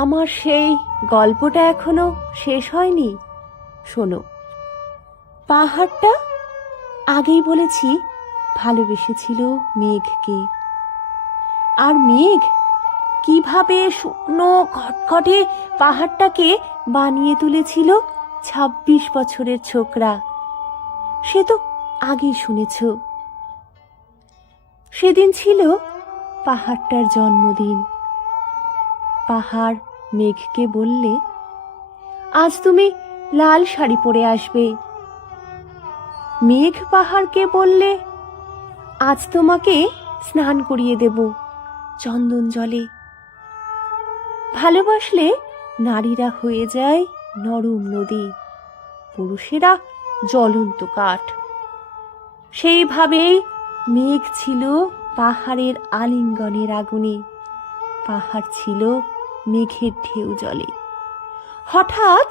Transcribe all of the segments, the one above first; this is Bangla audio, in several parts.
আমার সেই গল্পটা এখনো শেষ হয়নি, শোনো। পাহাড়টা আগেই বলেছি ভালোবেসেছিল মেঘকে, আর মেঘ কিভাবে শুকনো খটখটে পাহাড়টাকে বানিয়ে তুলেছিল ২৬ বছরের ছোকরা, সে তো আগেই শুনেছ। সেদিন ছিল পাহাড়টার জন্মদিন। পাহাড় মেঘকে বললে, আজ তুমি লাল শাড়ি পরে আসবে। মেঘ পাহাড়কে বললে, আজ তোমাকে স্নান করিয়ে দেব চন্দন জলে। ভালোবাসলে নারীরা হয়ে যায় নরম নদী, পুরুষেরা জ্বলন্ত কাঠ। সেইভাবেই মেঘ ছিল পাহাড়ের আলিঙ্গনের আগুনে, পাহাড় ছিল মেঘের ঢেউ জলে। হঠাৎ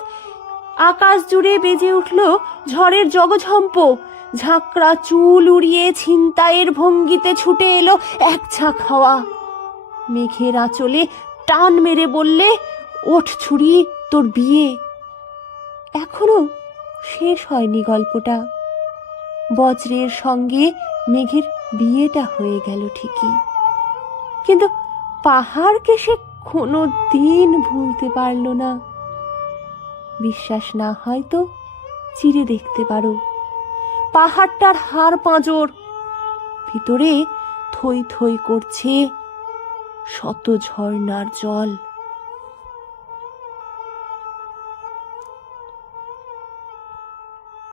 আকাশ জুড়ে বেজে উঠল ঝড়ের জগঝম্প। ঝাঁকড়া চুল উড়িয়ে ছিনতাইয়ের ভঙ্গিতে ছুটে এলো এক ঝাঁক হাওয়া। মেঘের আঁচলে টান মেরে বললে, ওঠ ছুরি, তোর বিয়ে। এখনো শেষ হয়নি গল্পটা। বজ্রের সঙ্গে মেঘের বিয়েটা হয়ে গেল ঠিকই, কিন্তু পাহাড়কে সে কোনো দিন ভুলতে পারল না। বিশ্বাস না হয় তো চিরে দেখতে পারো পাহাড়টার হাড় পাঁজর, ভিতরে থই থই করছে শত ঝর্ণার জল।